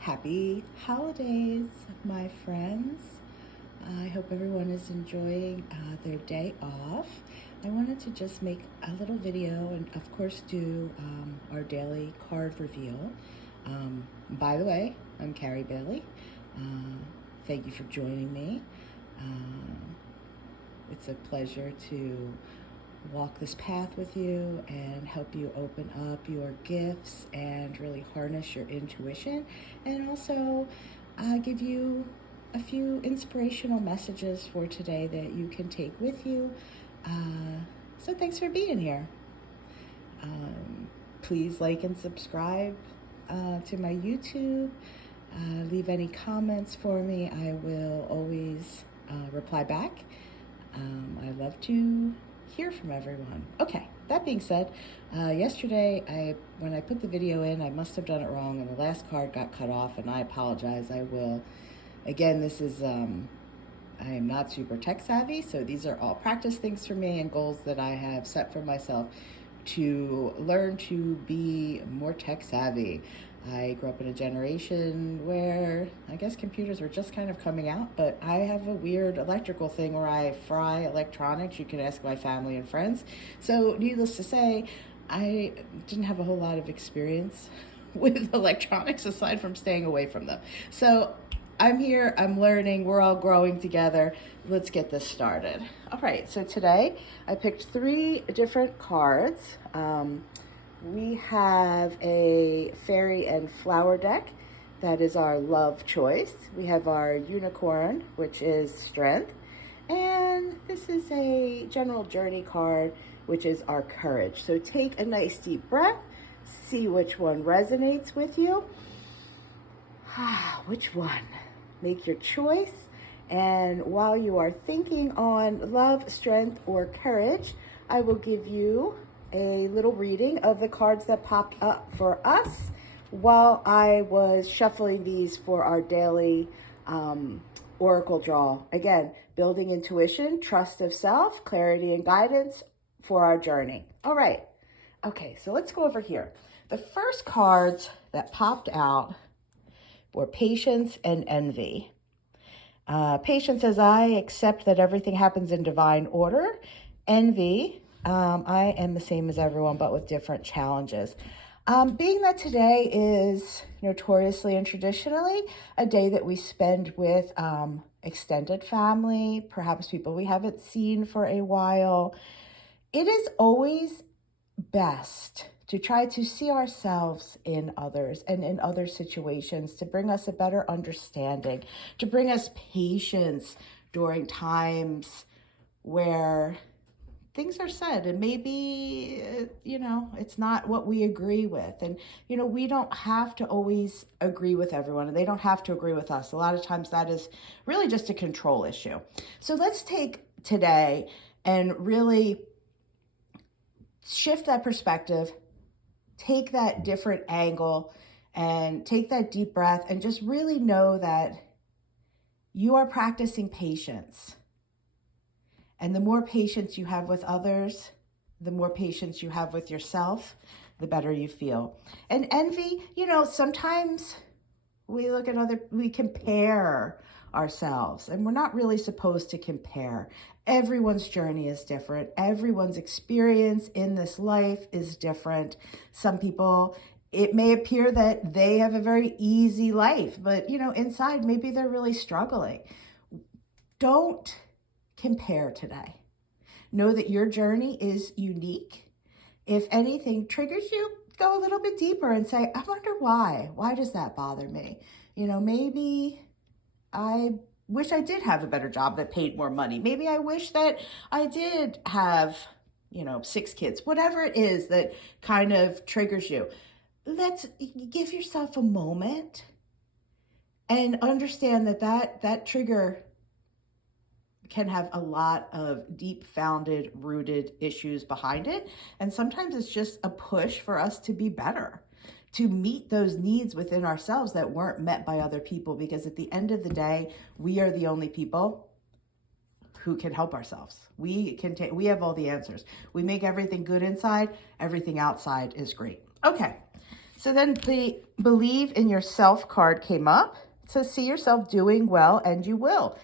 Happy holidays, my friends. I hope everyone is enjoying their day off. I wanted to just make a little video and, of course, do our daily card reveal. By the way, I'm Carrie Bailey. Thank you for joining me. It's a pleasure to walk this path with you and help you open up your gifts and really harness your intuition, and also give you a few inspirational messages for today that you can take with you. So thanks for being here. Please like and subscribe to my YouTube. Leave any comments for me. I will always reply back. I love to hear from everyone. Okay, that being said, yesterday when I put the video in, I must have done it wrong and the last card got cut off, and I apologize. I will, again, this is, I am not super tech savvy, so these are all practice things for me and goals that I have set for myself to learn to be more tech savvy. I grew up in a generation where I guess computers were just kind of coming out, but I have a weird electrical thing where I fry electronics. You can ask my family and friends. So needless to say, I didn't have a whole lot of experience with electronics aside from staying away from them. So I'm here, I'm learning, we're all growing together. Let's get this started. All right, so today I picked 3 different cards. We have a fairy and flower deck. That is our love choice. We have our unicorn, which is strength. And this is a general journey card, which is our courage. So take a nice deep breath, see which one resonates with you. Which one? Make your choice. And while you are thinking on love, strength, or courage, I will give you a little reading of the cards that popped up for us while I was shuffling these for our daily oracle draw. Again, building intuition, trust of self, clarity and guidance for our journey. All right. Okay, so let's go over here. The first cards that popped out were patience and envy. Patience says, I accept that everything happens in divine order. Envy, I am the same as everyone, but with different challenges. Being that today is notoriously and traditionally a day that we spend with extended family, perhaps people we haven't seen for a while, it is always best to try to see ourselves in others and in other situations to bring us a better understanding, to bring us patience during times where things are said and maybe, it's not what we agree with. And, we don't have to always agree with everyone, and they don't have to agree with us. A lot of times that is really just a control issue. So let's take today and really shift that perspective, take that different angle, and take that deep breath and just really know that you are practicing patience. And the more patience you have with others, the more patience you have with yourself, the better you feel. And envy, sometimes we compare ourselves, and we're not really supposed to compare. Everyone's journey is different. Everyone's experience in this life is different. Some people, it may appear that they have a very easy life, but inside maybe they're really struggling. Don't compare today. Know that your journey is unique. If anything triggers you, go a little bit deeper and say, I wonder why. Why does that bother me? Maybe I wish I did have a better job that paid more money. Maybe I wish that I did have, 6 kids. Whatever it is that kind of triggers you. Let's give yourself a moment and understand that trigger can have a lot of deep-founded, rooted issues behind it. And sometimes it's just a push for us to be better, to meet those needs within ourselves that weren't met by other people. Because at the end of the day, we are the only people who can help ourselves. We have all the answers. We make everything good inside, everything outside is great. Okay, So then the believe in yourself card came up. It says, see yourself doing well and you will.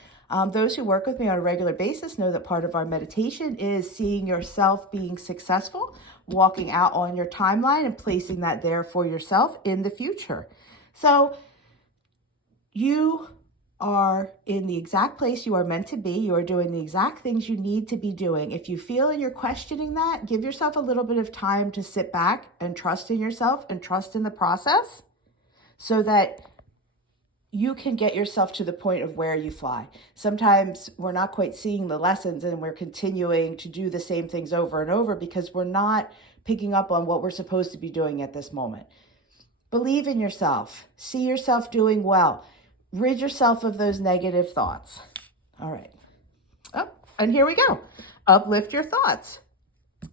Those who work with me on a regular basis know that part of our meditation is seeing yourself being successful, walking out on your timeline and placing that there for yourself in the future. So you are in the exact place you are meant to be. You are doing the exact things you need to be doing. If you feel and you're questioning that, give yourself a little bit of time to sit back and trust in yourself and trust in the process so that you can get yourself to the point of where you fly. Sometimes we're not quite seeing the lessons and we're continuing to do the same things over and over because we're not picking up on what we're supposed to be doing at this moment. Believe in yourself. See yourself doing well. Rid yourself of those negative thoughts. All right. Oh, and here we go. Uplift your thoughts.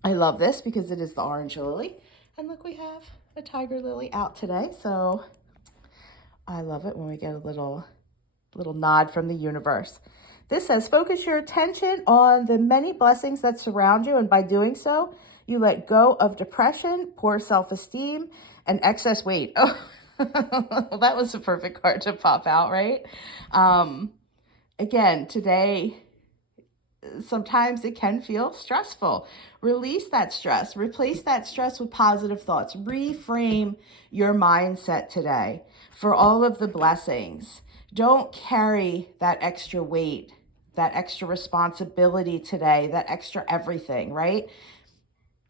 I love this because it is the orange lily. And look, we have a tiger lily out today. So I love it when we get a little nod from the universe. This says, focus your attention on the many blessings that surround you. And by doing so, you let go of depression, poor self-esteem, and excess weight. Oh, well, that was a perfect card to pop out, right? Again, today, sometimes it can feel stressful. Release that stress. Replace that stress with positive thoughts. Reframe your mindset today for all of the blessings. Don't carry that extra weight, that extra responsibility today, that extra everything, right?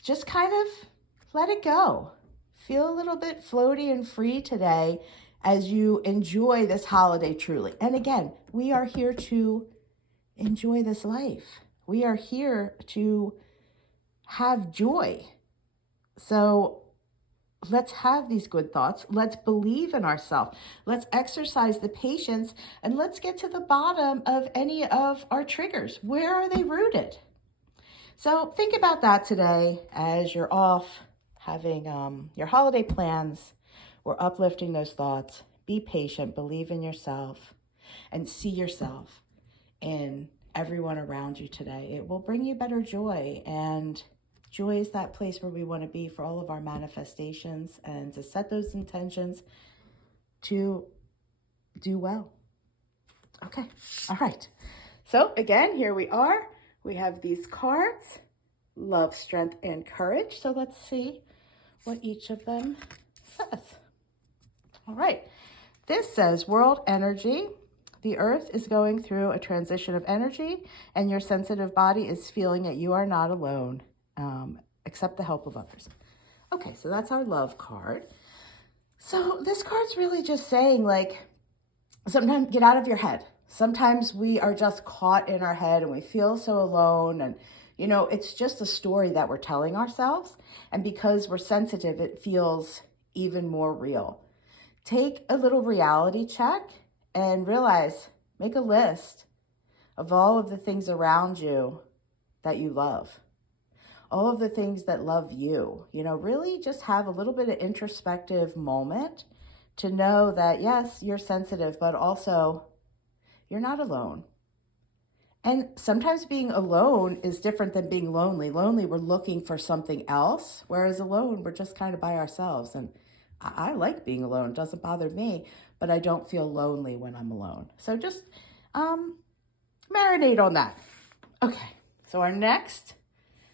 Just kind of let it go. Feel a little bit floaty and free today as you enjoy this holiday truly. And again, we are here to enjoy this life. We are here to have joy. So let's have these good thoughts. Let's believe in ourselves. Let's exercise the patience and let's get to the bottom of any of our triggers. Where are they rooted? So think about that today as you're off having your holiday plans. We're uplifting those thoughts. Be patient, believe in yourself, and see yourself in everyone around you today. It will bring you better joy, and joy is that place where we want to be for all of our manifestations and to set those intentions to do well. Okay, all right. So again, here we are. We have these cards, love, strength, and courage. So let's see what each of them says. All right. This says world energy. The earth is going through a transition of energy and your sensitive body is feeling it. You are not alone. Accept the help of others. Okay, so that's our love card. So this card's really just saying, like, sometimes get out of your head. Sometimes we are just caught in our head and we feel so alone, and you know, it's just a story that we're telling ourselves, and because we're sensitive, it feels even more real. Take a little reality check and realize, make a list of all of the things around you that you love, all of the things that love you. You know, really just have a little bit of introspective moment to know that, yes, you're sensitive, but also you're not alone. And sometimes being alone is different than being lonely. Lonely, we're looking for something else, whereas alone, we're just kind of by ourselves. And I like being alone. It doesn't bother me, but I don't feel lonely when I'm alone. So just marinate on that. Okay, so our next,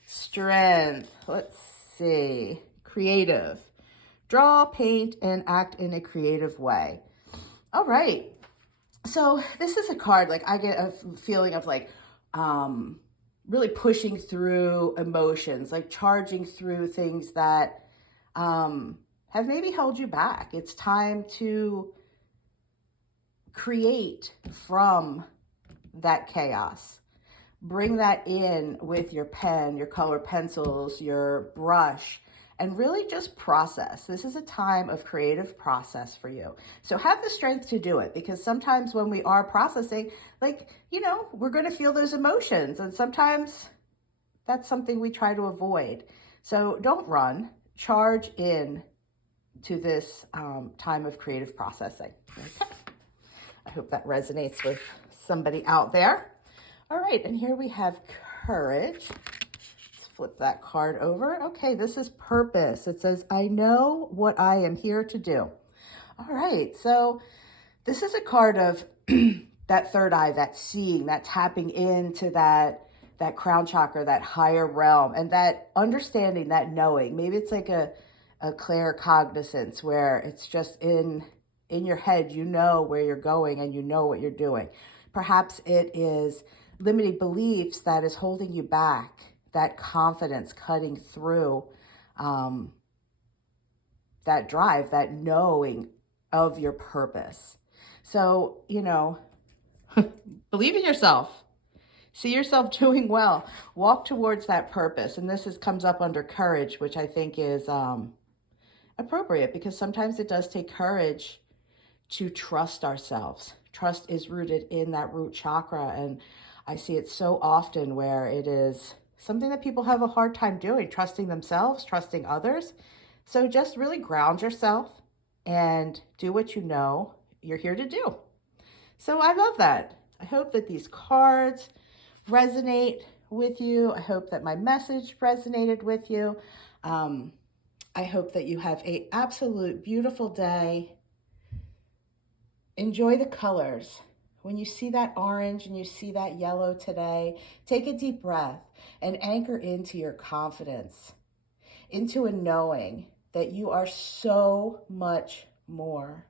strength. Let's see. Creative. Draw, paint, and act in a creative way. All right. So this is a card, like I get a feeling of like really pushing through emotions, like charging through things that have maybe held you back. It's time to create from that chaos. Bring that in with your pen, your colored pencils, your brush, and really just process. This is a time of creative process for you. So have the strength to do it, because sometimes when we are processing, like, you know, we're going to feel those emotions. And sometimes that's something we try to avoid. So don't run, charge in to this time of creative processing. Okay. I hope that resonates with somebody out there. All right, and here we have courage. Let's flip that card over. Okay, this is purpose. It says, I know what I am here to do. All right, so this is a card of that third eye, that seeing, that tapping into that crown chakra, that higher realm, and that understanding, that knowing. Maybe it's like a claircognizance where it's just in your head, you know where you're going and you know what you're doing. Perhaps it is limiting beliefs that is holding you back, that confidence cutting through that drive, that knowing of your purpose. So, believe in yourself. See yourself doing well. Walk towards that purpose. And this comes up under courage, which I think is appropriate, because sometimes it does take courage to trust ourselves. Trust is rooted in that root chakra. And I see it so often where it is something that people have a hard time doing, trusting themselves, trusting others. So just really ground yourself and do what you know you're here to do. So I love that. I hope that these cards resonate with you. I hope that my message resonated with you. I hope that you have an absolute beautiful day. Enjoy the colors. When you see that orange and you see that yellow today, take a deep breath and anchor into your confidence, into a knowing that you are so much more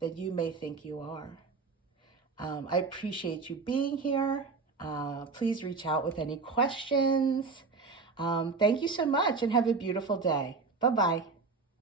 than you may think you are. I appreciate you being here. Please reach out with any questions. Thank you so much and have a beautiful day. Bye-bye.